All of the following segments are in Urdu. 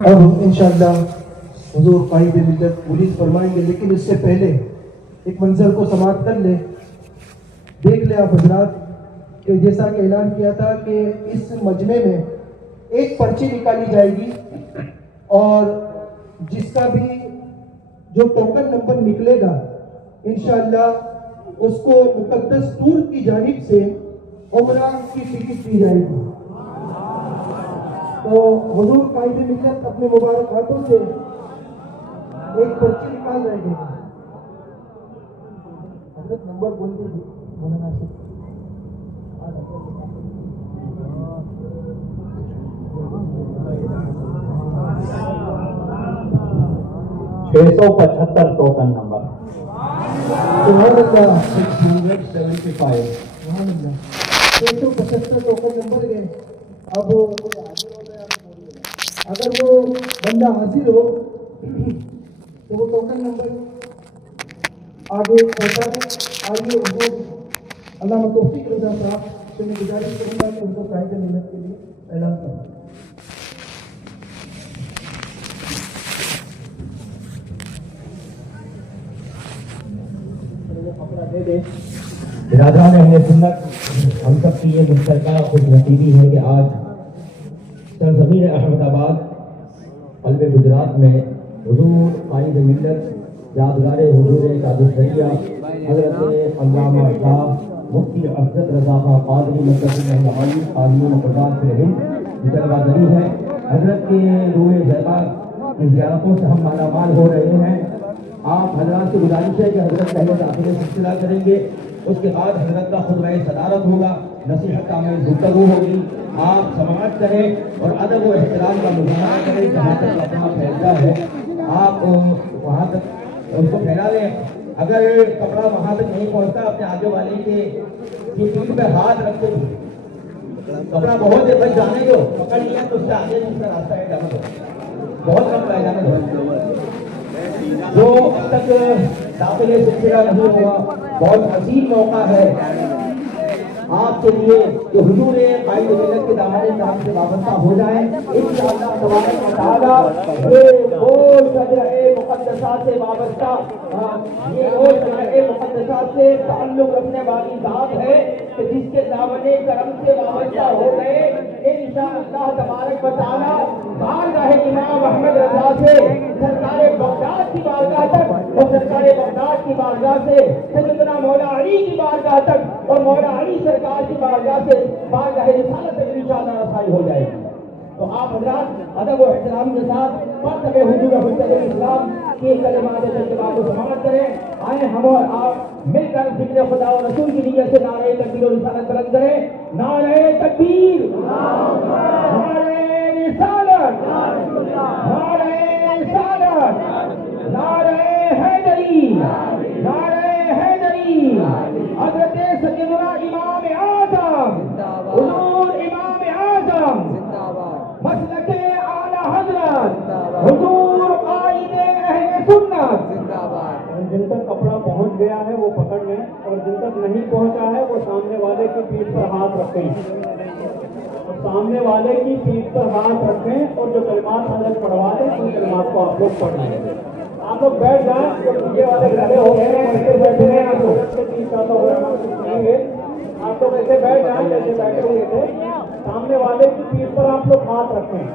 اب انشاءاللہ حضور قائد ملت پولیس فرمائیں گے، لیکن اس سے پہلے ایک منظر کو سماعت کر لے. دیکھ لے آپ حضرات کہ جیسا کہ اعلان کیا تھا کہ اس مجمع میں ایک پرچی نکالی جائے گی اور جس کا بھی جو ٹوکن نمبر نکلے گا انشاءاللہ اس کو مقدس ٹور کی جانب سے عمرہ کی ٹکٹ دی جائے گی. تو حضور قائد ملت اپنے مبارک ہاتھوں سے ایک پرچی نکال رہے ہیں. حضرت نمبر بول دیجیے مولانا سے. 675 ٹوکن نمبر. سبحان اللہ. 675. سبحان اللہ. 675 ٹوکن نمبر گئے. اب اگر وہ بندہ حاضر ہو تو وہ ٹوکن نمبر آگے پہنچا دیں. آئیے حضور علامہ توفیق رضا صاحب سے میں گزارش کروں گا کہ ان کو قائد ملت کے لیے اعلان کریں. برادران اہل سنت، ہم سب کی یہ مشترکہ خوش نصیبی ہے کہ آج سرزمین احمد آباد قلب گجرات میں حضور قائد ملت یادگار حضور قادسیہ حضرت علامہ شاہ مفتی افضل رضا خان قادری مدتی قادری مقدار سے ہند جلوہ گری ہے. حضرت کے روح زیبا کی زیارتوں سے ہم مالا مال ہو رہے ہیں. آپ حضرات سے گزارش ہے کہ حضرت پہلے داخل سلسلہ کریں گے، اس کے بعد حضرت کا خطبہ صدارت ہوگا، نصیحت آمیز گفتگو ہوگی. آپ سماعت کریں اور ادب و احترام کا مظاہرہ کریں. جہاں تک کپڑا پھیلتا ہے آپ وہاں تک اس کو پھیلا لیں. اگر کپڑا وہاں تک نہیں پہنچتا اپنے آگے والے کے پیٹھ پہ ہاتھ رکھ کے کپڑا بہت دیر تک جانے دو. پکڑ لیا تو اس سے آگے اس کا راستہ ہے جانے دو، بہت کم ہے جانے دو. جو اب تک داخل سلسلہ نہیں ہوا بہت حسین موقع ہے آپ کے لیے کہ حضور قائد ملت کے دامن کرام سے وابستہ ہو جائیں. انشاءاللہ تبارک و تعالی یہ وہ شجرہ مقدسات سے وابستہ، یہ وہ شجرہ مقدسات سے تعلق رکھنے والی ذات ہے کہ جس کے دامن کرم سے وابستہ ہو گئے انشاءاللہ تبارک و تعالی بارگاہ امام احمد رضا سے سرکار بغداد کی بارگاہ تک اور سرکار بغداد کی بارگاہ سے سیدنا مولا علی کی بارگاہ تک اور مولا علی سرکار کی بارگاہ سے بارگاہ رسالت تک انشاءاللہ رسائی ہو جائے گی. تو آپ حضرات ادب و احترام کے ساتھ پڑھ حضور حجت الاسلام کی کلمات طیبات کو سماعت کریں. آئیں ہم اور آپ مل کر ذکر خدا و رسول کی نیت سے نعرہ تکبیر و رسالت بلند کریں. نعرہ تکبیر، نعرہ رسالت، نعرہ رسالت، نعرہ حیدری، نعرہ حیدری. حضرت سیدنا امام اعظم حضور امام اعظم مسلک اعلی حضرت حضور قائد اہل سنت. جن تک کپڑا پہنچ گیا ہے وہ پکڑ لیں اور جن تک نہیں پہنچا ہے وہ سامنے والے کی پیٹھ پر ہاتھ رکھیں. سامنے والے کی پیٹھ پر ہاتھ رکھیں اور جو کلمات حضرت پڑھوا دیں ان کلمات کو آپ لوگ پڑھ لیں. آپ لوگ بیٹھ جائیں، جو پیچھے والے گھرے ہو گئے ہیں ایسے بیٹھے ہیں. آپ لوگ کہیں گے آپ لوگ ایسے بیٹھ جائیں جیسے بیٹھے ہوئے تھے. سامنے والے کی پیٹھ پر آپ لوگ ہاتھ رکھیں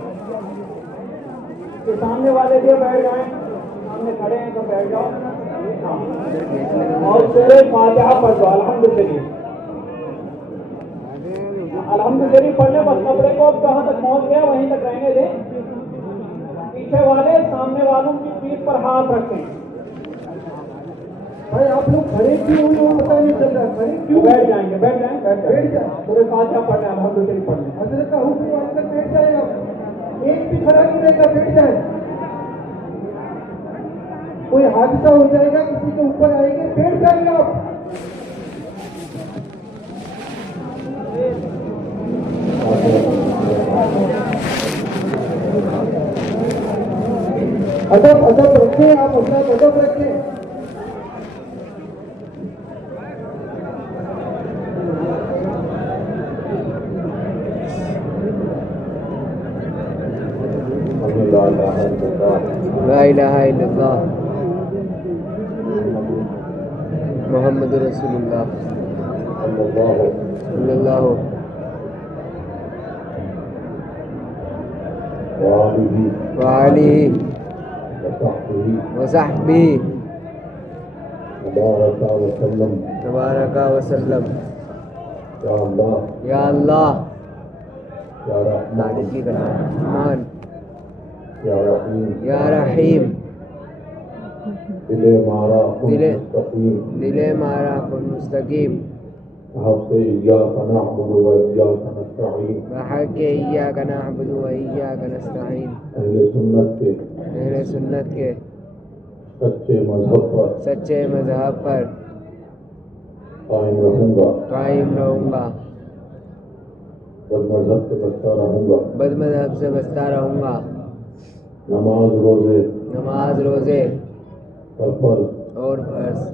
کہ سامنے والے بھی بیٹھ جائیں. سامنے کھڑے ہیں تو بیٹھ جاؤ اور سورہ فاتحہ پڑھ دو. الحمد للہ پڑھنے بس کپڑے کو کہاں تک پہنچ گیا وہیں تک رہنے دیں. پیچھے والے سامنے والوں کی پیٹھ پر ہاتھ رکھیں. بھائی آپ لوگ کھڑے کیوں ہوئے وہ پتہ نہیں چل رہا. کھڑے کیوں؟ بیٹھ جائیں گے، بیٹھ جائیں، بیٹھ جائیں. سورہ فاتحہ پڑھنا ہے، الحمد للہ پڑھنا. حضرت کا حکم مان کر بیٹھ جائیں. آپ ایک بھی کھڑا نہیں رہے گا، بیٹھ جائیں. کوئی حادثہ ہو جائے گا، کسی کے اوپر آئیں گے، بیٹھ جائیں گے آپ. ادب رکھیں آپ، ادب رکھیں. لا الہ الا اللہ لا الہ الا اللہ محمد رسول اللہ صلی اللہ صلی اللہ وآلہ وآلہ وصحبہ وصحبہ وبارک وسلم تبارک وسلم یا اللہ یا اللہ یا رحمان رحمان یا رحیم یا رحیم دل مارا دل مستقیم دل مارا کن مستقیم آپ سے ایاک نعبد و ایاک نستعین بحق ایاک نعبد و ایاک نستعین اہل سنت کے اہل سنت کے سچے مذہب پر سچے مذہب پر قائم رہوں گا قائم رہوں گا بد مذہب سے بچتا رہوں گا بد مذہب سے بچتا رہوں گا نماز روزے نماز روزے اور فرض اور فرض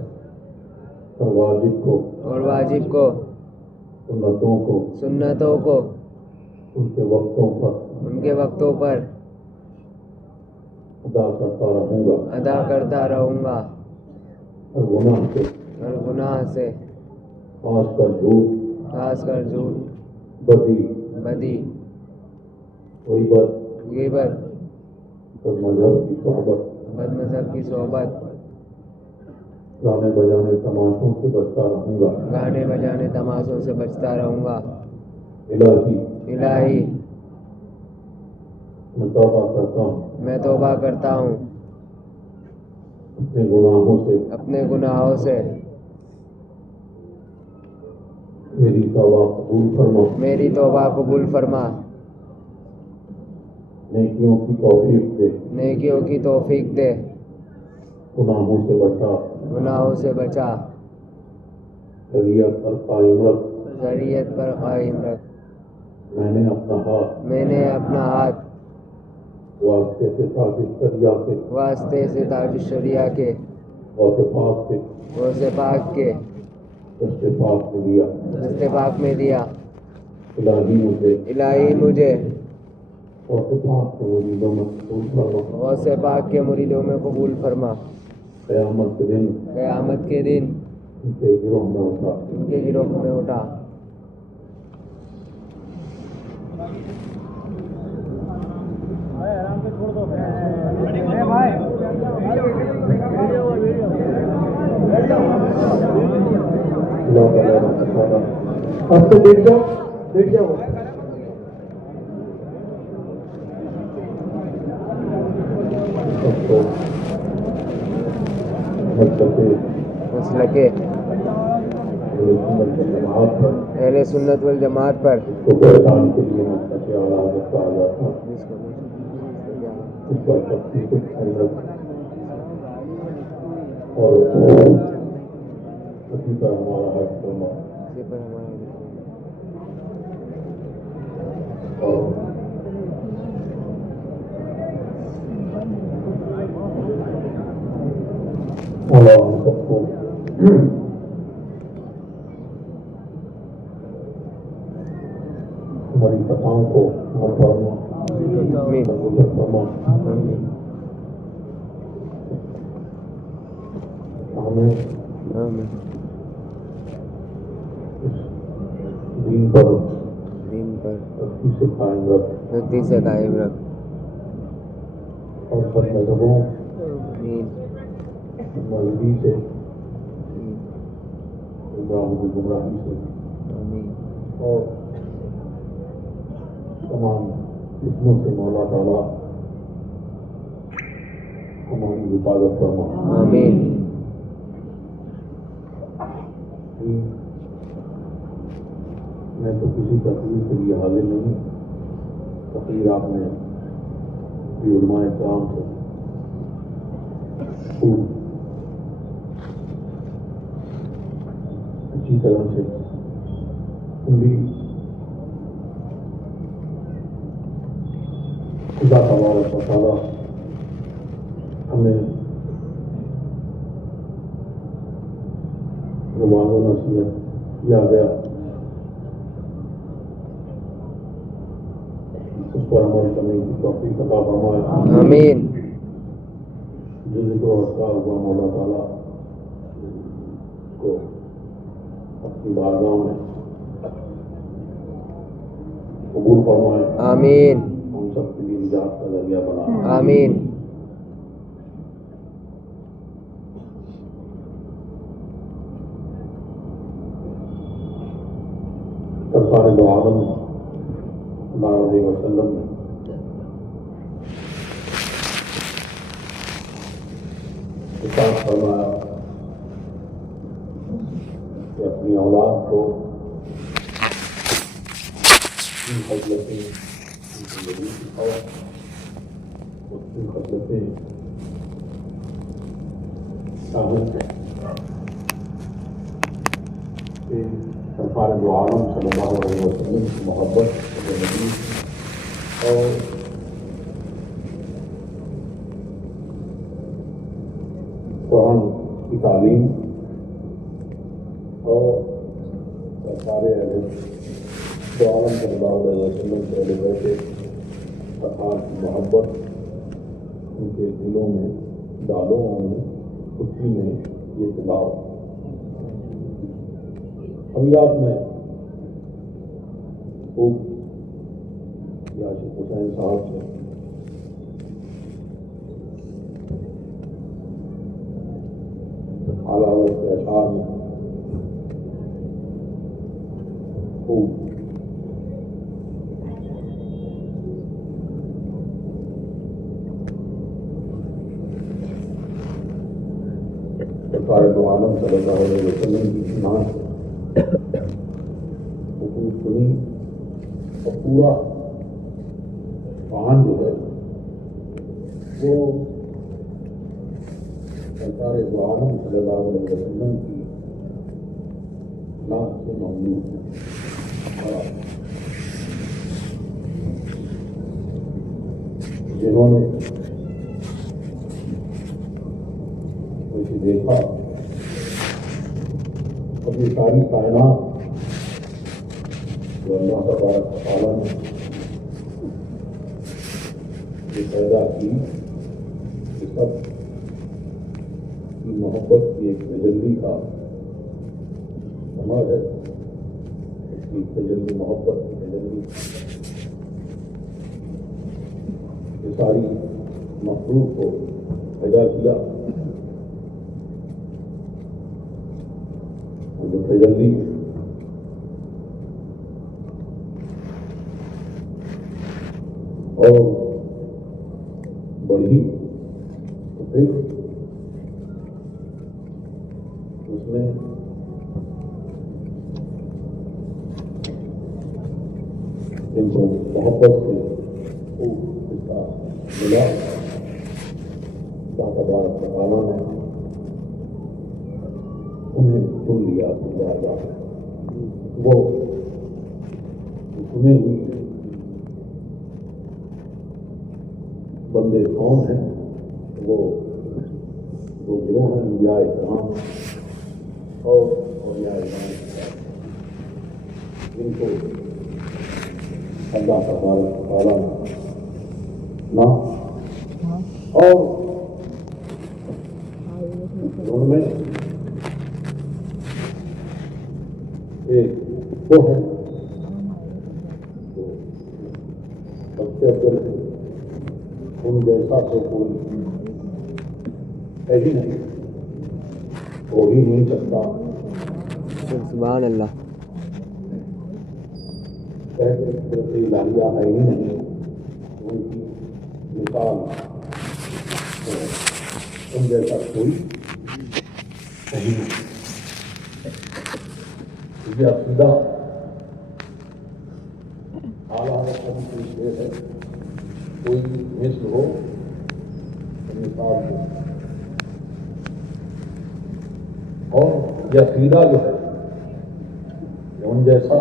اور واجب کو اور واجب کو سنتوں کو ان کے وقتوں پر ان کے وقتوں پر ادا کرتا رہوں گا ادا کرتا رہوں گا اور گناہ سے اور گناہ سے خاص کر جھوٹ خاص کر جھوٹ بدی بدی غیبت غیبت اور مذہب کی صحبت بد مذہب کی صحبت گانے بجانے تماشوں سے بچتا رہوں گا گانے بجانے تماشوں سے بچتا رہوں گا الہی الہی میں توبہ کرتا ہوں میں توبہ کرتا ہوں اپنے گناہوں سے اپنے گناہوں سے میری توبہ قبول فرما میری توبہ قبول فرما نیکیوں کی توفیق دے نیکیوں کی توفیق دے گناہوں سے بچا گناہوں سے بچا شریعت پر قائم رکھ شریعت پر قائم رکھ میں نے اپنا ہاتھ واسطے سے تاج شریعہ کے واسطے سے تاج الشریعہ کے غوث پاک کے غوث پاک کے دست پاک میں دیا دست پاک میں دیا الہی مجھے الہی مجھے غوث پاک کے مریدوں میں قبول فرما غوث پاک کے مریدوں میں قبول فرما قیامت کے دن قیامت کے دن ان کے گروہ میں اٹھا ان کے گروہ میں اٹھا اللہ تعالیٰ آپ تو بیٹھ جاؤ سب کو مسلک جماعت پر اہل سنت والجماعت پر کو پہچان کے لیے مسلک اعلیٰ حضرت کہا جاتا ہے اس پر شخصی کچھ حضرت اور اسی پر ہمارا حج فرما اسی پر ہمارا اور اللہ ہم سب کو ہماری خطاؤں کو ہر فرما آمین درگزر فرما آمین ہمیں آمین اس دین پر دین پر سختی سے قائم رکھ سختی سے قائم رکھ اور سب مذہبوں آمین مذہبی سے گمراہی سے آمین اور تمام فتنوں سے مولا تعالیٰ ہماری حفاظت فرما آمین میں تو کسی تقریر کے لیے حاضر نہیں، تقریر آپ نے علماء کرام سے خوب اچھی طرح سے سنی۔ خدا تبارک و تعالیٰ ہمیں زبان و نصیحت کیا گیا اس پر عمل کرنے کی توفیق عطا فرمائے. آمین. جو ذکر و اذکار ہوا مولا تعالیٰ کو اپنی بارگاہ میں قبول فرمائے. آمین. ہم سب کے لیے نجات کا ذریعہ بنائے. آمین. سرکار دو عالم صلی اللہ علیہ وسلم نے ارشاد فرمایا کہ اپنی اولاد کو تین خصلتیں ان کی زندگی سکھاؤ. اور تین خصلتیں شامل ہیں کہ سرکار دو عالم صلی اللہ علیہ وسلم کی محبت نبی اور قرآن کی تعلیم اور سرکار دو عالم صلی اللہ علیہ وسلم سے اہل بیت سرکار کی محبت ان کے دلوں میں ڈالو. میں خوشی میں یہ تلاؤ. ابیات میں خوب یاسر حسین صاحب سے اعلیٰ حضرت کے اشعار میں خوب سرکار دو عالم صلی اللہ علیہ وسلم کی شناخت حقوق سنی اور پورا قرآن جو ہے وہ سرکار دو عالم صلی اللہ علیہ وسلم کی شناخت سے ممنوع ہے. جنہوں نے اسے دیکھا اپنی ساری کائنات جو اللہ تبارک و تعالیٰ نے یہ پیدا کی یہ سب کی محبت کی ایک تجلی کا سمر ہے. اس کی تجلی محبت کی تجلی یہ ساری مخلوق کو پیدا کیا. جو تجلی اور بڑھی تو پھر اس میں جن کو محبت سے اس کا ملا اللہ تبارک و تعالیٰ نے انہیں چن لیا. وہ چنے ہوئی بندے کون ہیں؟ وہ دو گروہ ہیں اولیاء کرام اور اولیاء کرام جن کو اللہ تبارک و تعالیٰ نے نا اور ان میں ایک وہ ہے تو سب سے افضل ہے. ان جیسا تو کوئی ہے ہی نہیں, ہو ہی نہیں سکتا. سبحان اللہ. قدرت الہیہ ہے ہی نہیں, ان کی مثال ان جیسا کوئی ہے ہی نہیں. یہ عقیدہ اعلیٰ حضرت کی شعر ہے, کوئی مثل ہو مثال ہو. اور یہ عقیدہ جو ہے ان جیسا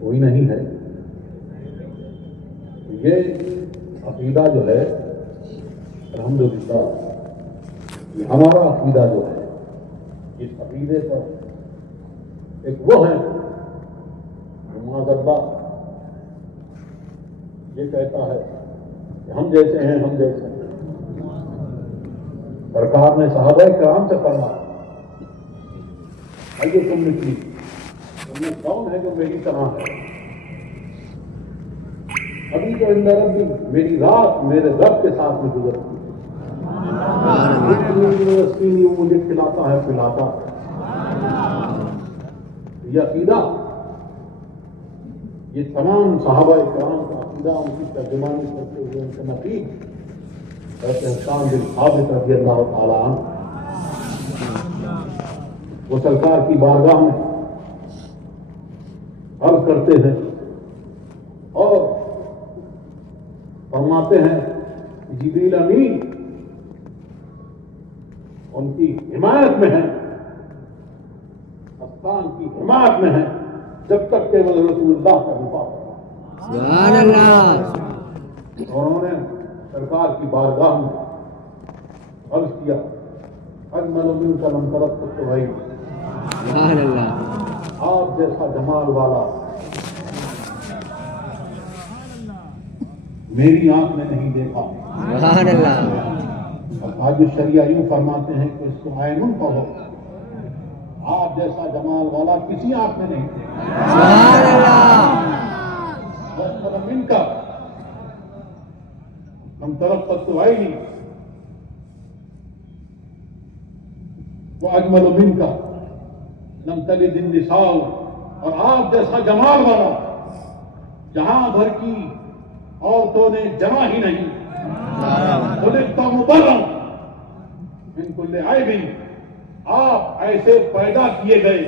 کوئی نہیں ہے. یہ عقیدہ جو ہے الحمدللہ یہ ہمارا عقیدہ جو ہے, اس عقیدے پر ایک وہ ہے معاذ اللہ یہ کہتا ہے کہ ہم جیسے ہیں، ہم جیسے ہیں. سرکار نے صحابہ کرام سے فرمایا آئیے تم نکلی، تم میں کون ہے جو میری طرح ہے؟ ابھی تو ان ربی میری رات میرے رب کے ساتھ میں گزرتی ہے. وہ مجھے کھلاتا ہے پلاتا ہے. یہ عقیدہ، یہ تمام صحابہ کرام کا عقیدہ، ان کی ترجمانی کرتے ہوئے ان کے نقیب ایسے حسان بن ثابت رضی اللہ تعالیٰ عنہ وہ سرکار کی بارگاہ میں عرض کرتے ہیں اور فرماتے ہیں جبریل امین ان کی حمایت میں ہے، حسان کی حمایت میں ہے، جب تک کہ وہ رسول اللہ کا دفاع کرتا ہے. سبحان اللہ. اور انہوں نے سرکار کی بارگاہ میں عرض کیا اجمل منک لم ترت بھائی، سبحان اللہ. آپ جیسا جمال والا میری آنکھ نے نہیں دیکھا. سبحان اللہ. آج الشریعہ یوں فرماتے ہیں کہ اس کو عین پڑھو، آپ جیسا جمال والا کسی آنکھ نے نہیں دیکھا. سبحان اللہ. من کا ہم طرف تک تو آئی نہیں. وہ اجمل من کا لم تلد النساء، اور آپ جیسا جمال والا جہاں بھر کی عورتوں نے جمع ہی نہیں. خلقت مبرا من کل عیب، آپ ایسے پیدا کیے گئے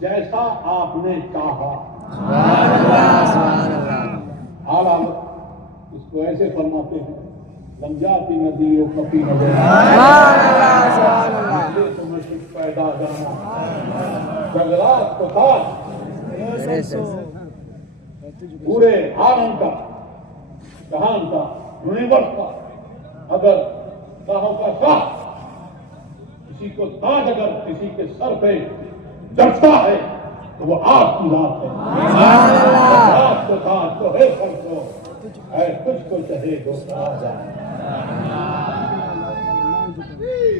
جیسا آپ نے چاہا. سبحان اللہ. سبحان اللہ. اعلیٰ اس کو ایسے فرماتے ہیں لمجاتی ندی و کپی نظر سبحان اللہ. سبحان اللہ. مشرق پیدا جانا جنگلات کو تاج پورے عالم کا جہان کا یونیورس کا اگر شاہوں کا شاہ کسی کو تاج اگر کسی کے سر پہ جڑتا ہے تو وہ آپ کی ذات ہے. آپ کو تاج تو ہے سر کو ہے کچھ کو چاہے جو تاج ہے.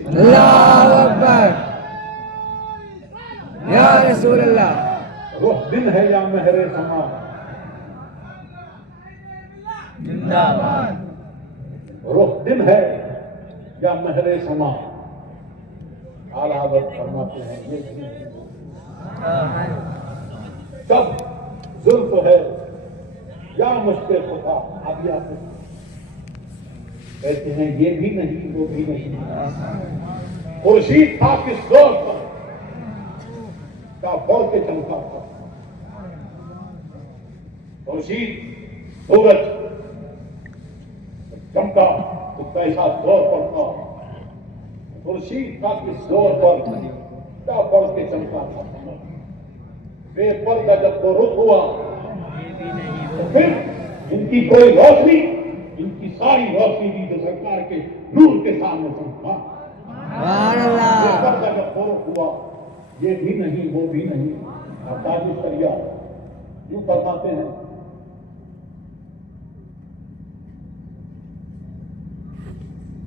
اللہ اکبر. یا رسول اللہ. رخ دن ہے یا مہر سما، رخ دن ہے یا مہر سما. اعلیٰ حضرت فرماتے ہیں یہ نہیں جب زلف ہے یا مشکل خطا. اب یا کہتے ہیں یہ بھی نہیں وہ بھی نہیں. خورشید تھا کس دور پر کا بڑھ کے چمکا تھا. خورشید سورج چمکا تو کیسا زور پر تھا. خورشید کا کس زور پر کیا بڑھ کے چمکا تھا. بے پردہ جب وہ رخ ہوا تو پھر ان کی کوئی روشنی، ان کی ساری روشنی بھی جو سرکار کے نور کے سامنے چمکا. سبحان اللہ. بے پردہ جب وہ رخ ہوا یہ بھی نہیں وہ بھی نہیں. اور تاج الشریعہ یوں فرماتے ہیں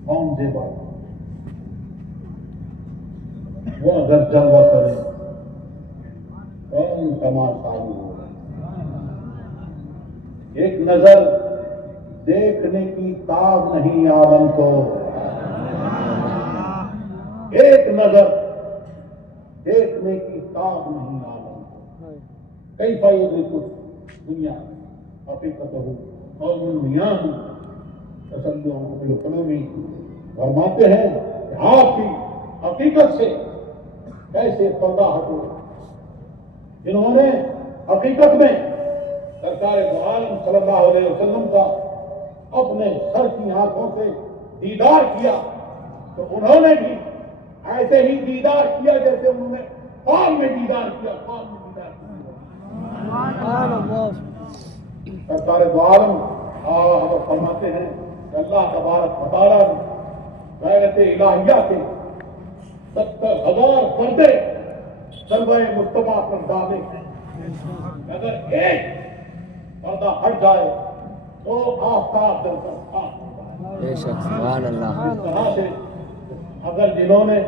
کون سے بات وہ اگر جلوہ کرے کون تماشائی ہو. ایک نظر دیکھنے کی تاب نہیں عالم کو، ایک نظر دیکھنے کی تاب نہیں عالم کو. کئی فائدے کچھ دنیا حقیقت ہو قوم میاں تسلیوں کو اکنومی فرماتے ہیں کہ آپ کی حقیقت سے کیسے پردہ ہٹو. جنہوں نے حقیقت میں سرکار دو عالم صلی اللہ علیہ وسلم کا اپنے سر کی آنکھوں سے دیدار کیا تو انہوں نے بھی ایسے ہی دیدار کیا جیسے انہوں نے خواب میں دیدار کیا. خواب میں دیدار کیا. سرکار دو عالم فرماتے ہیں کہ اللہ تبارک و تعالیٰ نے غیرت الہیہ کے 70,000 پردے سربہ مصطفیٰ پر ڈالے. اگر ایک پردہ ہٹ جائے تو آفتاب دل کر خاک ہوتا ہے۔ بے شک سبحان اللہ۔ اس طرح سے اگر جنہوں نے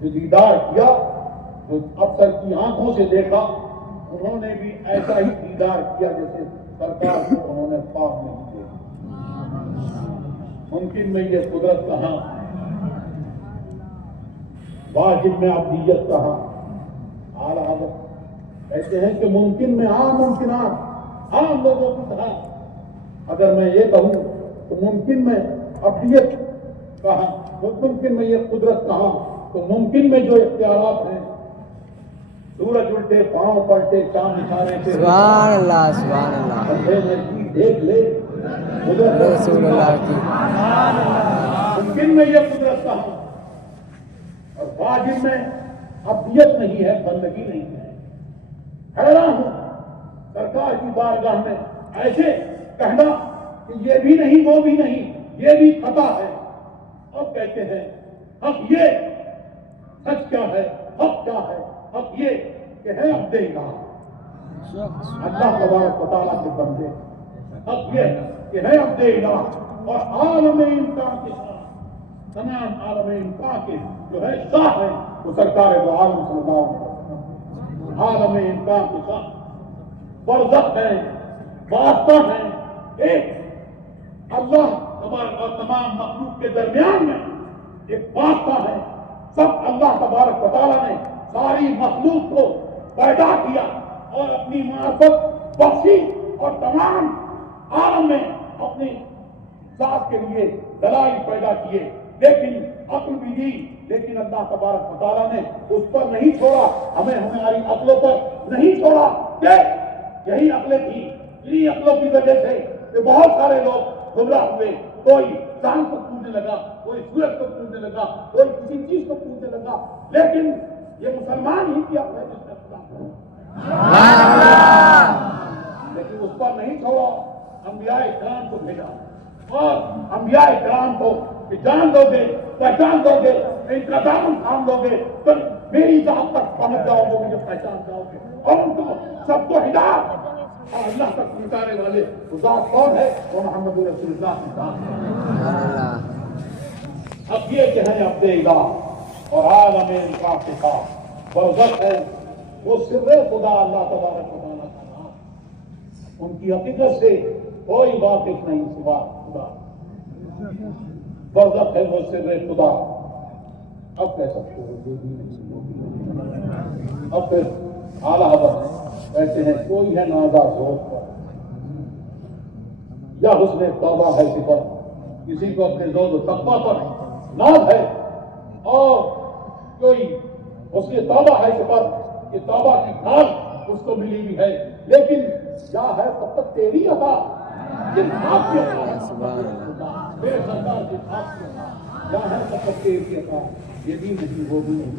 جو دیدار کیا، جو افسر کی آنکھوں سے دیکھا، انہوں نے بھی ایسا ہی دیدار کیا جیسے سرکار کو انہوں نے خواب میں ہی دیکھا۔ ممکن میں یہ قدرت کہاں، واجب میں عبدیت کہاں۔ اعلیٰ حضرت کہتے ہیں کہ ممکن میں عام ممکنات، عام لوگوں کی طرح اگر میں یہ کہوں تو ممکن میں عبدیت کہاں، ممکن میں یہ قدرت کہاں، تو ممکن میں جو اختیارات ہیں، سورج الٹے پاؤں پلٹے چاند نشانے سے سبحان اللہ سبحان اللہ۔ اندھے نزدیک دیکھ لے قدرت رسول اللہ کی ممکن میں یہ قدرت کہاں، اور واجب میں عبدیت نہیں ہے، بندگی نہیں ہے۔ حیران ہوں سرکار کی بارگاہ میں ایسے کہنا کہ یہ بھی نہیں وہ بھی نہیں، یہ بھی خطا ہے۔ اب کہتے ہیں حق یہ، سچ کیا ہے، حق کیا ہے؟ حق یہ کہ ہے عبد الہ، اللہ تبارک و تعالیٰ کے بندے۔ حق یہ کہ ہے عبد الہ، اور عالم امکان کے ساتھ تمام عالم امکان کے جو ہے شاہ ہے وہ سرکار دو عالم صلی اللہ علیہ وسلم۔ عالم امکان کے ساتھ برزخ ہے، واسطہ ہے، ایک اللہ تبارک اور تمام مخلوق کے درمیان میں ایک واسطہ ہے۔ سب اللہ تبارک و تعالیٰ نے ساری مخلوق کو پیدا کیا اور اپنی معرفت بخشی اور تمام عالم میں اپنی ذات کے لیے دلائل پیدا کیے، لیکن عقل بھی دی، لیکن اللہ تبارک و تعالیٰ نے اس پر نہیں چھوڑا، ہمیں ہماری عقلوں پر نہیں چھوڑا کہ یہی عقلیں تھیں، انہی عقلوں کی وجہ سے کہ بہت سارے لوگ گمراہ ہوئے، کوئی چاند کو پوجنے لگا، کوئی سورج کو پوجنے لگا، کوئی کسی چیز کو پوجنے لگا، لیکن یہ مسلمان ہی کی عقل ہے جس نے خدا کو، لیکن اس پر نہیں چھوڑا، انبیاء کرام کو بھیجا، اور انبیاء کرام کو کہ جان دو گے، پہچان دو گے، ان کا دامن تھام دو گے تو میری ذات تک پہنچ جاؤ گے، مجھے پہچان جاؤ گے، اور ان کو سب کو ہدایت اور اللہ تک پہنچانے والے وہ ذات کون ہے؟ وہ محمد رسول اللہ کی ذات ہے۔ اب یہ کہ ہے عبد الہ اور عالم امکان کے ساتھ برزخ ہے، وہ سر خدا اللہ تبارک و تعالیٰ کا نام، ان کی حقیقت سے کوئی واقف نہیں سوا خدا، برزخ ہے وہ سر خدا۔ اب کہہ سکتے ہو اب پھر اعلیٰ حضرت کہتے ہیں کوئی ہے نازا ذوق پر یا حسن توبہ ہے صفت، کسی کو اپنے زود و تقویٰ پر ناز ہے، اور کوئی حسن توبہ ہے صفت کہ توبہ کی کھال اس کو ملی بھی ہے، لیکن کیا ہے تب تک تیری عطا جن آپ کی عطا میرے سرکار کی آپ کی عطا کیا ہے تب تک تیری عطا، یہ بھی نہیں وہ بھی نہیں۔